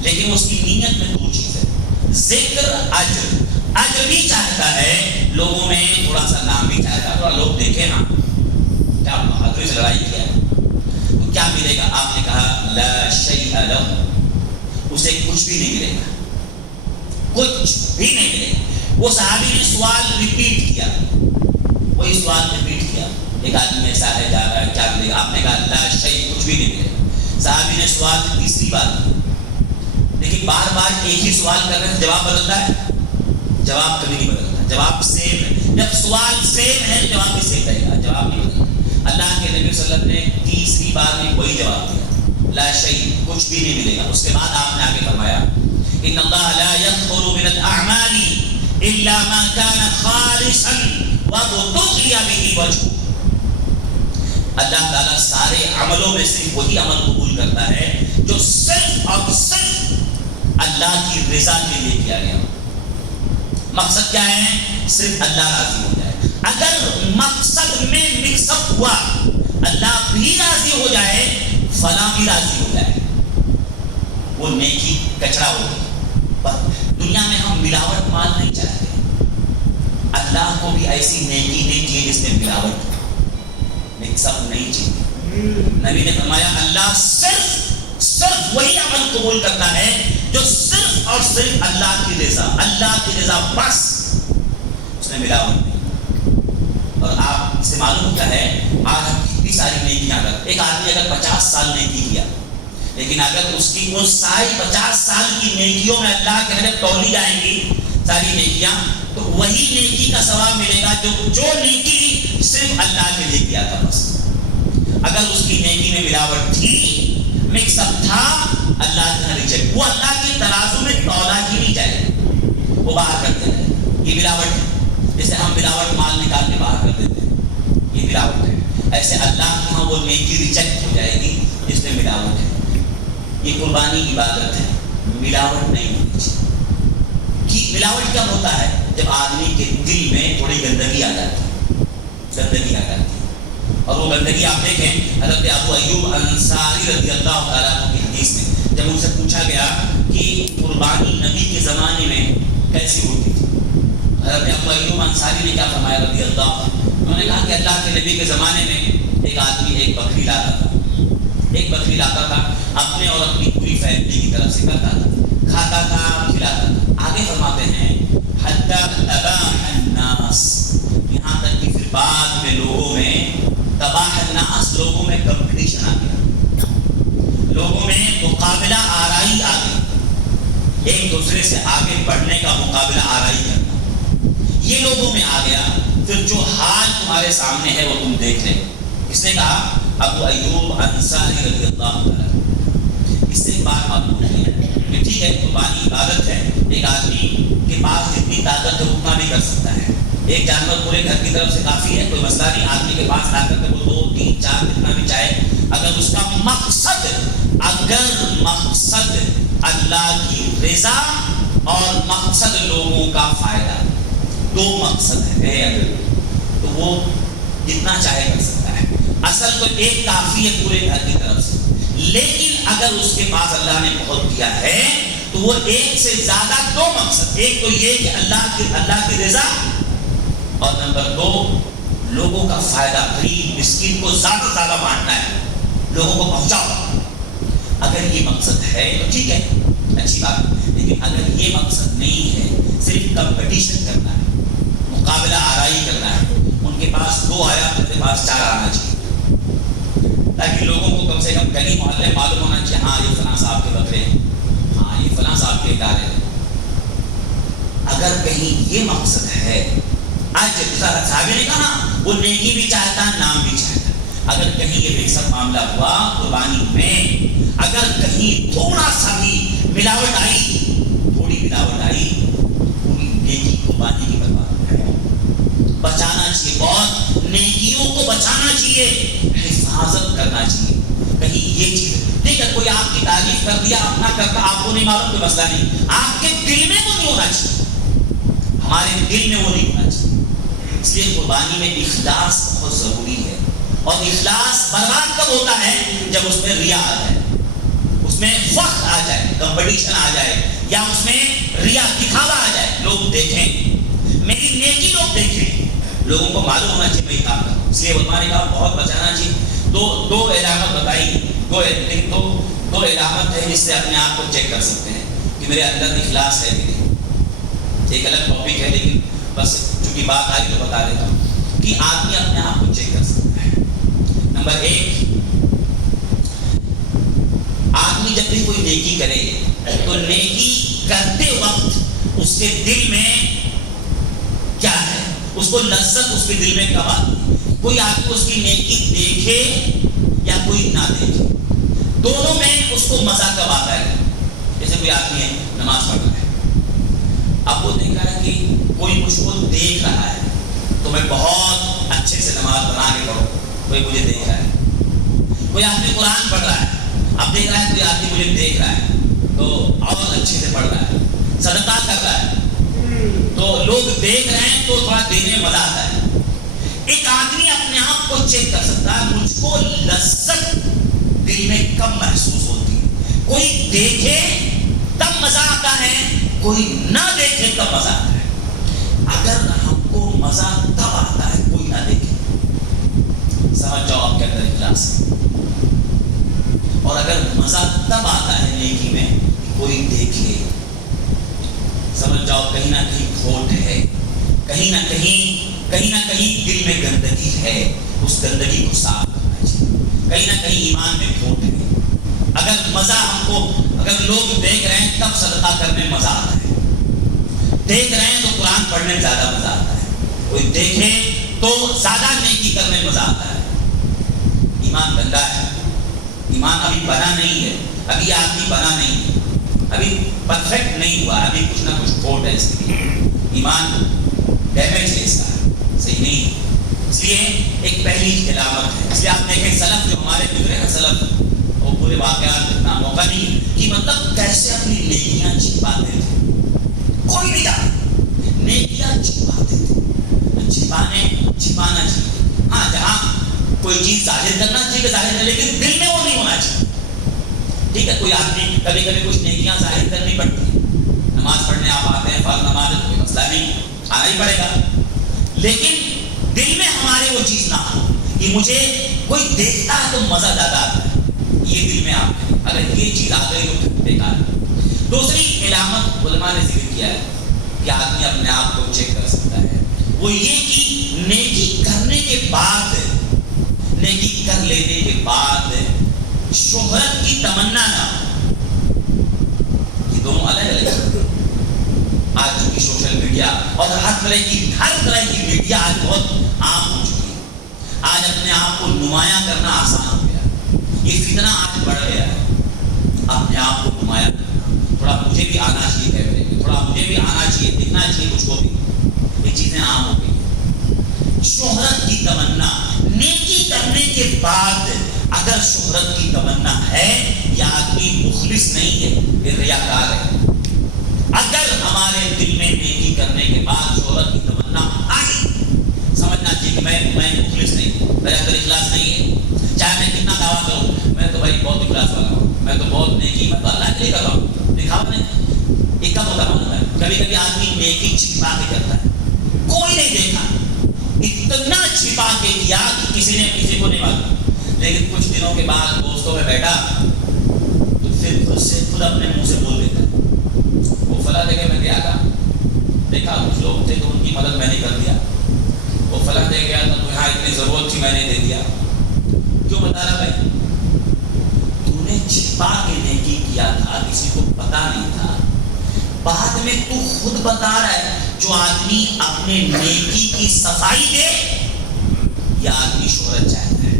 لیکن اس کی نیت میں دو چیز ہے، ذکر، اجر بھی چاہتا ہے، لوگوں میں تھوڑا سا نام بھی چاہتا ہے، تھوڑا لوگ دیکھیں نا کیا بہادری سے لڑائی کیا ہے، تو کیا ملے گا؟ آپ نے کہا لا شیء لہ، اسے کچھ بھی نہیں ملے گا، کچھ بھی نہیں ملے گا۔ وہ صحابی نے سوال ریپیٹ کیا، وہی سوال ریپیٹ کیا. ایک آدمی ایسا ہے جا رہا ہے, کیا ملے گا؟ آپ نے کہا لا شیء, کچھ بھی نہیں ملے گا. صحابی نے سوال تیسری بار کیا, لیکن بار بار ایک ہی سوال کرنے سے جواب بدلتا ہے؟ جواب کبھی نہیں بدلتا, جواب سیم ہے. جب سوال سیم ہے تو جواب بھی سیم رہے گا, جواب نہیں بدلتا. اللہ کے نبی صلی اللہ علیہ وسلم نے تیسری بار میں وہی جواب دیا, لا شیء, کچھ بھی نہیں ملے گا. اس کے بعد آپ نے آگے فرمایا ان اللہ لا يقبل من الاعمال الا ما كان خالصا وابتغي به وجهه. اللہ تعالیٰ سارے عملوں میں صرف وہی عمل قبول کرتا ہے جو صرف اور صرف اللہ کی رضا کے لیے کیا گیا. مقصد کیا ہے؟ صرف اللہ راضی ہو جائے. اگر مقصد میں مکس اپ ہوا, اللہ بھی راضی ہو جائے, فلاں بھی راضی ہو جائے, وہ نیکی کچرا ہو گئی. دنیا میں ہم ملاوٹ مال نہیں چاہتے. اللہ کو بھی ایسی نیکی نہیں چاہیے جس میں ملاوٹ مکس اپ نہیں چاہیے. نبی نے فرمایا اللہ صرف وہی عمل قبول کرتا ہے جو صرف اور صرف اللہ کی رضا بس, اس میں ملاوٹ نہیں. اور آپ سے معلوم کیا ہے, آج ہم کتنی ساری نیکیاں کرتے. ایک آدمی اگر 50 سال نیکی کیا, لیکن اگر اس کی ان ساری 50 سال کی نیکیوں میں اللہ کے طرف تولی جائیں گی ساری نیکیاں, تو وہی نیکی کا ثواب ملے گا جو نیکی صرف اللہ کے لیے کیا تھا بس. اگر اس کی نیکی میں ملاوٹ تھی, مکس اپ تھا, اللہ کا ریجیکٹ, وہ اللہ کے ترازو میں تولا ہی نہیں جائے, وہ باہر کرتے ہیں. یہ ملاوٹ ہے. جیسے ہم ملاوٹ مال نکال کے باہر کر دیتے ہیں, یہ ملاوٹ ہے. ایسے اللہ کے ہاں وہ نیکی ریجیکٹ ہو جائے گی جس میں ملاوٹ ہے. یہ قربانی عبادت ہے, ملاوٹ نہیں ہونی چاہیے. کہ ملاوٹ کب ہوتا ہے؟ جب آدمی کے دل میں تھوڑی گندگی آ جاتی ہے. اور وہ گندگی آپ دیکھیں حضرت ابو ایوب انصاری رضی اللہ تعالیٰ عنہ کی حدیث میں, جب ان سے پوچھا گیا کہ قربانی نبی کے زمانے میں کیسی ہوتی تھی, حضرت ابو ایوب انصاری نے کیا فرمایا رضی اللہ عنہ, انہوں نے کہا کہ اللہ کے نبی کے زمانے میں ایک آدمی ایک بکری لاتا تھا, اپنے اور اپنی پوری فیملی کی طرف سے کرتا تھا, کھاتا تھا, کھلاتا تھا. آگے فرماتے ہیں حتی تباح الناس, یہاں تک کہ پھر بعد میں لوگوں میں کمپٹیشن آ گیا, لوگوں میں مقابلہ آرائی آ گئی, ایک دوسرے سے آگے بڑھنے کا مقابلہ آرائی کرنا یہ لوگوں میں آ گیا. پھر جو حال تمہارے سامنے ہے وہ تم دیکھ رہے. کس نے کہا؟ ابو ایوب انصاری رضی اللہ عنہ. اس سے ایک بات معلوم ہوتی ہے کہ ٹھیک ہے قربانی عبادت ہے, ایک آدمی کے پاس جتنی طاقت ہے اتنا بھی کر سکتا ہے. ایک جانور پورے گھر کی طرف سے کافی ہے, کوئی مسئلہ نہیں. آدمی کے پاس طاقت ہے وہ 2 3 4 جتنا بھی چاہے, اگر اس کا مقصد اللہ کی رضا اور مقصد لوگوں کا فائدہ, 2 مقصد ہے اگر, تو وہ جتنا چاہے کر سکتا ہے. اصل تو ایک کافی ہے پورے گھر کی طرف سے, لیکن اگر اس کے پاس اللہ نے بہت کیا ہے تو وہ ایک سے زیادہ 2 مقصد, ایک تو یہ کہ اللہ کی رضا, اور نمبر 2 لوگوں کا فائدہ, غریب مسکین کو زیادہ سے زیادہ بانٹنا ہے, لوگوں کو پہنچاؤ. اگر یہ مقصد ہے تو ٹھیک ہے, اچھی بات. لیکن اگر یہ مقصد نہیں ہے, صرف کمپٹیشن کرنا ہے, مقابلہ آرائی کرنا ہے, ان کے پاس 2 آیا تو میرے پاس 4 آنا چاہیے, تاکہ لوگوں کو کم سے کم گلی محلے معلوم ہونا چاہیے ہاں یہ فلاں صاحب کے بکرے ہیں, ہاں یہ فلاں صاحب کے ادارے ہیں. اگر کہیں یہ مقصد ہے, آج صحابی نے کہا وہ نیکی بھی چاہتا نام بھی چاہتا, اگر کہیں یہ مکسپ معاملہ ہوا قربانی میں, اگر کہیں تھوڑا سا بھی ملاوٹ آئی, تھوڑی ملاوٹ آئی, پوری نیکی قربانی کی برباد ہے. بچانا چاہیے, بہت نیکیوں کو بچانا چاہیے, حفاظت کرنا چاہیے. کہیں یہ چیز ٹھیک ہے, کوئی آپ کی تعریف کر دیا, اپنا کرتا, آپ کو نہیں معلوم, کوئی مسئلہ نہیں, آپ کے دل میں وہ نہیں ہونا چاہیے, ہمارے دل میں وہ نہیں ہونا چاہیے. اس لیے قربانی میں اخلاص بہت ضروری ہے. اور اخلاص برباد کب ہوتا ہے؟ جب اس میں ریا آ جائے, اس میں فخر آ جائے, کمپٹیشن آ جائے, یا اس میں ریا دکھاوا آ جائے, لوگ دیکھیں میری نیکی, لوگ دیکھیں, لوگوں کو معلوم ہونا چاہیے میری طاقت. اس لیے علماء نے کہا بہت بچانا چاہیے. دو علامت بتائی, دو علامت ہے جس سے اپنے آپ کو چیک کر سکتے ہیں کہ میرے اندر اخلاص ہے کہ نہیں. ایک الگ ٹاپک ہے لیکن بس چونکہ بات آئی تو بتا دیتا ہوں کہ کہ آدمی اپنے آپ کو چیک کر سکتا ہے. نمبر 1، آدمی جب بھی کوئی نیکی کرے تو نیکی کرتے وقت اس کے دل میں کیا ہے، اس کو لذت اس کے دل میں کب آتی ہے. کوئی آدمی اس کی نیکی دیکھے یا کوئی نہ دیکھے، دونوں میں اس کو مزہ کب آتا ہے. جیسے کوئی آدمی ہے نماز پڑھ رہا ہے، اب وہ دیکھ رہا ہے کہ کوئی مجھ کو دیکھ رہا ہے تو میں بہت اچھے سے نماز بنا کے پڑھوں، کوئی مجھے دیکھ رہا ہے. کوئی آدمی قرآن پڑھ رہا ہے، اب دیکھ رہا ہے کوئی آدمی مجھے دیکھ رہا ہے تو اور اچھے سے پڑھ رہا ہے. صدقہ کر رہا ہے تو لوگ دیکھ رہے ہیں تو تھوڑا دینے میں مزہ آتا ہے. ایک آدمی اپنے آپ کو چیک کر سکتا ہے مجھ کو لذت دل میں کب محسوس ہوتی ہے. کوئی دیکھے تب مزہ آتا ہے، کوئی نہ دیکھے تب مزہ آتا ہے. اگر ہم کو مزہ تب آتا ہے کوئی نہ دیکھے، سمجھ جاؤ آپ کے اندر اخلاص ہے. اور اگر مزہ تب آتا ہے نیکی میں کوئی دیکھے، سمجھ جاؤ کہیں نہ کہیں کھوٹ ہے، کہیں نہ کہیں دل میں گندگی ہے. اس گندگی کو صاف کرنا چاہیے. کہیں نہ کہیں ایمان میں کھوٹ ہے. اگر مزہ ہم کو، اگر لوگ دیکھ رہے ہیں تب صدقہ کرنے میں مزہ آتا ہے، دیکھ رہے ہیں تو قرآن پڑھنے میں زیادہ مزہ آتا ہے. کوئی دیکھے تو زیادہ نیکی کرنے میں مزہ آتا ہے. ایمان گندا ہے، ایمان ابھی بنا نہیں ہے، ابھی آدمی بنا نہیں ہے، ابھی پرفیکٹ نہیں ہوا، ابھی کچھ نہ کچھ کھوٹ ہے. اس کے ایمان ڈیمیج ہے، اس کا صحیح نہیں ہے. اس لیے ایک پہلی علامت ہے. اس لیے آپ دیکھیں سلف جو ہمارے گزرے نا، سلف وہ پورے واقعات اتنا موقع نہیں کہ مطلب کیسے اپنی نیکیاں چھپاتے تھے. کوئی نہیں جانتا، نیکیاں چھپاتے تھے. چھپانا چاہیے. ہاں جہاں کوئی چیز ظاہر کرنا چاہیے ظاہر کرنا، لیکن دل میں وہ نہیں ہونا چاہیے. ٹھیک ہے، کوئی آدمی کبھی کبھی کچھ نیکیاں ظاہر کرنی پڑتی ہیں. نماز پڑھنے آپ آتے ہیں، فرض نماز ہے، کوئی مسئلہ نہیں، آنا ہی پڑے گا. لیکن دل میں ہمارے وہ چیز نہ ہو کہ مجھے کوئی دیکھتا ہے تو مزہ زیادہ آتا ہے. یہ دل میں آپ ہے، اگر یہ چیز آ گئی تو بیکار ہے. دوسری علامت علماء نے ذکر کیا ہے کہ آدمی اپنے آپ کو چیک کر سکتا ہے، وہ یہ کہ نیکی کرنے کے بعد، نیکی کر لینے کے بعد شہرت کی تمنا نہ ہو. یہ دونوں الگ الگ. آج چونکہ سوشل میڈیا اور ہر طرح کی میڈیا آج بہت عام ہو چکی ہے. آج اپنے آپ کو نمایاں کرنا آسان ہو گیا. یہ فتنہ آج بڑھ گیا ہے، اپنے آپ کو نمایاں کرنا. تھوڑا مجھے بھی آنا چاہیے کہتے ہیں، تھوڑا مجھے بھی آنا چاہیے، دکھنا چاہیے مجھ کو بھی. یہ چیزیں عام ہو گئی ہیں. شہرت کی تمنا، نیکی کرنے کے بعد اگر شہرت کی تمنا ہے، یہ آدمی مخلص نہیں ہے، یہ ریاکار ہے. اگر ہمارے دل میں نیکی کرنے کے بعد شہرت کی تمنا آئی، سمجھنا چاہیے کہ میں مخلص نہیں ہوں، میرا اندر اخلاص نہیں ہے. چاہے میں کتنا دعویٰ کروں، میں تو بھائی بہت اخلاص والا ہوں، میں تو بہت نیکی، میں تو اللہ کے لیے کر رہا ہوں، دکھاوا نہیں. یہ کب ہوتا ہے؟ کبھی کبھی آدمی نیکی چھپا کے کرتا ہے، کوئی نہیں دیکھا، اتنا چھپا کے کیا کہ کسی کو نہیں معلوم. لیکن کچھ دنوں کے بعد دوستوں میں بیٹھا تو پھر خود اپنے منہ سے بول دیتا ہے، وہ فلاں جگہ میں گیا تھا، دیکھا کچھ لوگ تھے تو ان کی مدد میں نے کر دیا. وہ فلاں جگہ گیا تھا تو یہاں اتنی ضرورت تھی میں نے دے دیا. کیوں بتا رہا بھائی؟ تو نے چھپا کے نیکی کیا تھا، کسی کو پتا نہیں تھا. بعد میں تو خود بتا رہا ہے. جو آدمی اپنے نیکی کی صفائی دے، یہ آدمی شہرت چاہتا ہے.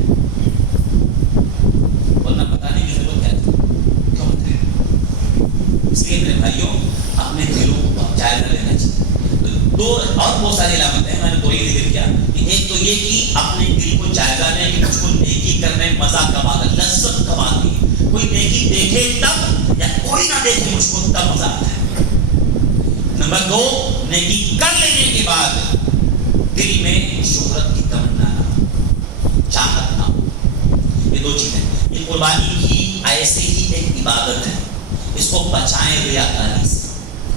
ورنہ بتانے کی ضرورت کیا تھی؟ کیوں بتائیں؟ اس لیے میرے بھائیوں اپنے دلوں کو جائزہ لینا چاہیے. دو اور بہت ساری علامتیں ہیں، میں نے دو ہی ذکر کیا. ایک تو یہ کہ اپنے دل کو جائزہ لیں کہ مجھ کو نیکی کرنے میں مزہ کب آتا ہے، لذت کب آتی ہے. کوئی نیکی دیکھے تب یا کوئی نہ دیکھے مجھ کو تب مزہ آتا ہے. نمبر دو، نیکی کر لینے کے بعد دل میں شہرت کی تمنا نہ ہو، چاہت نہ ہو. یہ دو چیزیں. یہ قربانی کی ایسے ہی ایک عبادت ہے. اس کو بچائیں ریاکاری سے،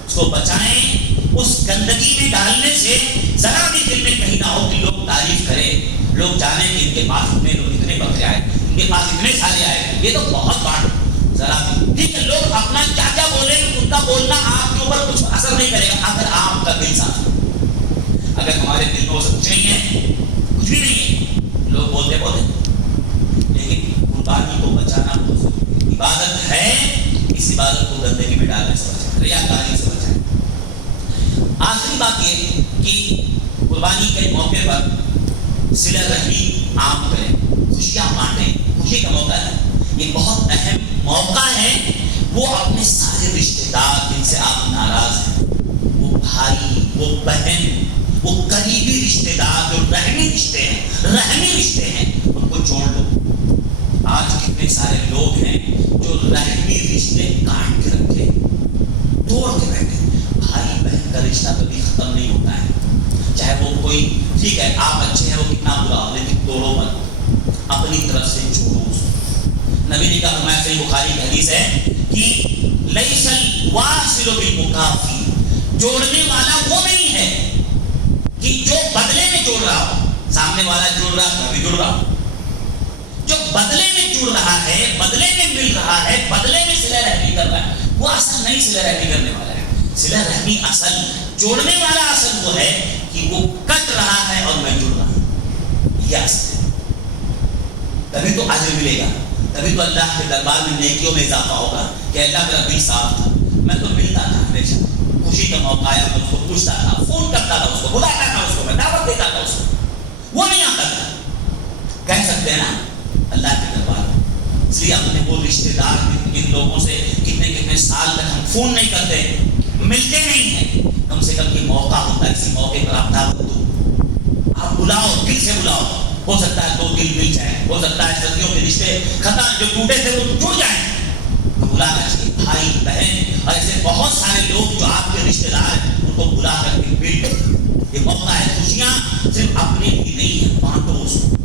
اس کو بچائیں اس گندگی میں ڈالنے سے. ذرا بھی دل میں کہیں نہ ہو کہ لوگ تعریف کریں، لوگ جانیں کہ ان کے پاس اتنے بکرے آئے، ان کے پاس اتنے سارے آئے، یہ تو بہت بات. ذرا بھی ٹھیک ہے، لوگ اپنا کیا کیا بولیں، ان کا بولنا آپ کے اوپر کچھ اثر نہیں کرے گا اگر آپ کا دل صاف ہے. اگر ہمارے دل میں وہ سب کچھ نہیں ہے کچھ بھی نہیں ہے، لوگ بولتے لیکن قربانی کو بچانا بہت ضروری ہے۔ عبادت ہے، اس عبادت کو گندگی میں ڈالنے سے بچائیں، ریاکاری سے بچائیں۔ آخری بات یہ کہ قربانی کے موقع پر صلہ رحمی عام کریں، خوشیاں بانٹیں۔ خوشی کا موقع ہے، یہ بہت اہم موقع ہے۔ وہ اپنے سارے رشتے دار جن سے آپ ناراض ہیں، وہ بھائی، وہ بہن، وہ قریبی رشتے دار جو رحمی رشتے ہیں ان کو چھوڑ دو۔ آج کتنے سارے لوگ ہیں جو رحمی رشتے کاٹ کے رکھے، توڑ کے بیٹھے۔ بھائی بہن کا رشتہ کبھی ختم نہیں ہوتا ہے، چاہے وہ کوئی ٹھیک ہے آپ اچھے ہیں، وہ کتنا برا ہو، لیکن توڑو مت، اپنی طرف سے جوڑو۔ نبی نے کہا، ہمارے صحیح بخاری کی حدیث ہے کہ لیس الواصل بالمکافی، جوڑنے والا وہ نہیں ہے کہ جو بدلے میں جوڑ رہا ہو۔ سامنے والا جوڑ رہا ہے، میں بھی جوڑ رہا ہوں۔ جو بدلے میں جڑ رہا ہے، بدلے میں مل رہا ہے، بدلے میں صلہ رحمی کر رہا ہے، وہ اصل نہیں صلہ رحمی کرنے والا ہے۔ صلہ رحمی اصل، جوڑنے والا اصل وہ ہے کہ وہ کٹ رہا ہے اور میں جڑ رہا ہوں، یہ اصل ہے۔ تبھی تو اجر ملے گا، تبھی تو اللہ کے دربار میں نیکیوں میں اضافہ ہوگا کہ اللہ میرا دل صاف تھا، میں تو ملتا تھا ہمیشہ، خوشی کا موقع آیا میں اس کو پوچھتا تھا، فون کرتا تھا اس کو، بلاتا تھا اس کو، میں دعوت دیتا تھا اس کو، وہ نہیں آتا تھا۔ کہہ سکتے ہیں نا اللہ کے دربار میں، اس لیے اپنے وہ رشتے دار جن لوگوں سے کتنے سال تک ہم فون نہیں کرتے، ملتے نہیں ہیں، کم سے کم یہ موقع ہوتا ہے، اسی موقع پر آپ دعوت دو، آپ بلاؤ، دل سے بلاؤ۔ ہو سکتا ہے 2 دل مل جائیں، ہو سکتا ہے صدیوں کے رشتے ختم جو ٹوٹے تھے وہ جڑ جائیں، تو بلانا چاہیے۔ بھائی بہن اور ایسے بہت سارے لوگ جو آپ کے رشتے دار ہیں ان کو بلا کر کے مل، یہ موقع ہے۔ خوشیاں صرف اپنے لیے نہیں ہیں، بانٹو اس کو،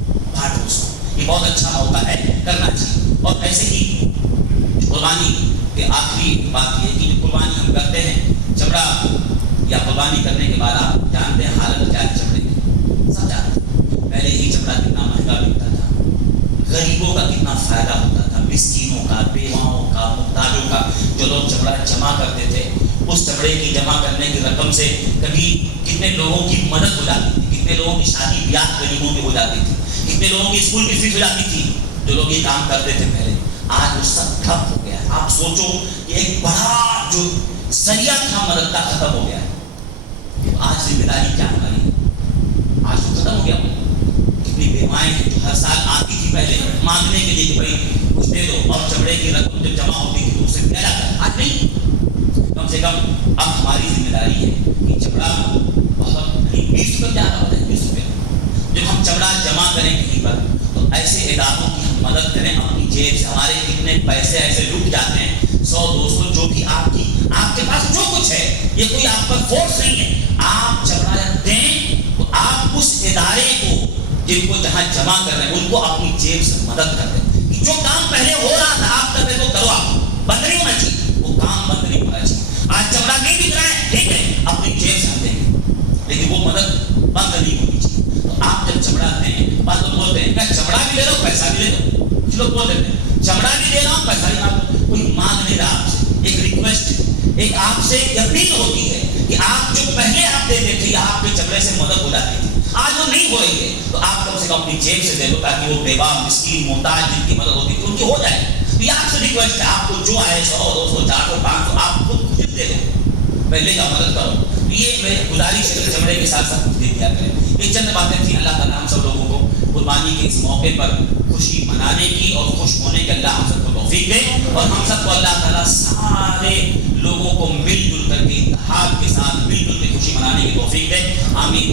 یہ بہت اچھا موقع ہے، کرنا چاہیے۔ اور ایسے ہی قربانی کے آخری بات یہ ہے کہ قربانی ہم کرتے ہیں، چمڑا یا قربانی کرنے کے بعد آپ جانتے ہیں حالت کیا ہے چمڑے کی، سب جانتے ہیں۔ پہلے ہی چمڑا کتنا مہنگا بکتا تھا، غریبوں کا کتنا فائدہ ہوتا تھا، مسکینوں کا، بیواؤں کا، محتاجوں کا۔ جو لوگ چمڑا جمع کرتے تھے، اس چمڑے کی جمع کرنے کی رقم سے کبھی کتنے لوگوں کی مدد ہو جاتی تھی، کتنے لوگوں کی شادی بیاہ غریبوں کی ہو جاتی تھی، کتنے لوگوں کی اسکول کی فیس ہو جاتی تھی، جو لوگ یہ کام کرتے تھے پہلے۔ آج وہ سب ٹھپ ہو گیا ہے۔ آپ سوچو کہ ایک بڑا جو ذریعہ تھا مدد کا ختم ہو گیا ہے۔ آج ذمہ داری کیا ہماری ہے؟ آج تو ختم ہو گیا۔ کتنی بیوائیں ہیں جو ہر سال آتی تھی پہلے مانگنے کے لیے کہ بھائی کچھ دے دو، اور چمڑے کی رقم جب جمع ہوتی تھی تو اسے دیا جاتا ہے، آج نہیں۔ کم سے کم اب ہماری ذمہ داری ہے کہ چمڑا بہت 20 روپے زیادہ ہوتا ہے، 20 روپے جب ہم چمڑا جمع کریں کہیں پر تو ایسے اداروں کی ہم مدد کریں اپنی جیب سے۔ ہمارے کتنے پیسے ایسے لٹ جاتے ہیں، 100 200 جو بھی آپ کے پاس جو کچھ ہے، یہ کوئی آپ پر فورس نہیں ہے، آپ چمڑا دیں تو آپ اس ادارے کو جن کو جہاں جمع کر رہے ہیں ان کو اپنی جیب سے مدد کر دیں کہ جو کام پہلے ہو رہا تھا آپ کر رہے تو کرو، آپ بند نہیں ہونا چاہیے، وہ کام بند نہیں ہونا چاہیے۔ آج چمڑا نہیں بک رہا ہے، ٹھیک ہے، اپنی جیب سے ہم دیں گے، لیکن وہ مدد بند نہیں ہونی چاہیے۔ تو آپ جب چمڑا دیں، بات تو بولتے ہیں میں چمڑا بھی لے رہا ہوں پیسہ بھی لے دو، کچھ لوگ بول دیتے ہیں چمڑا بھی لے رہا ہوں پیسہ بھی مانگ، کوئی مانگ نہیں رہا آپ سے، ایک ریکویسٹ، ایک آپ سے اپیل ہوتی ہے کہ آپ جو پہلے آپ دیتے تھے آپ کے چمڑے سے مدد ہو جاتی تھی، آج وہ نہیں ہو رہی ہے، تو آپ کم سے کم اپنی جیب سے دے دو تاکہ وہ بیوہ مسکین محتاج جن کی مدد ہوتی تھی ان کی ہو جائے۔ تو یہ آپ سے ریکویسٹ ہے، آپ کو جو آئے 100 200 400 500 آپ خود کچھ دے دو، پہلے کا مدد کرو۔ یہ میری گزارش ہے کہ چمڑے کے ساتھ ساتھ کچھ دے دیا کریں۔ یہ چند باتیں تھیں، اللہ تعالیٰ ہم سب لوگوں کو قربانی کے اس موقع پر خوشی منانے کی اور خوش ہونے کی اللہ ہم سب کو توفیق دے، اور ہم سب کو اللہ تعالیٰ سارے لوگوں کو مل جل کر کے اتحاد کے ساتھ مل جل کے خوشی منانے کی توفیق دے۔ آمین۔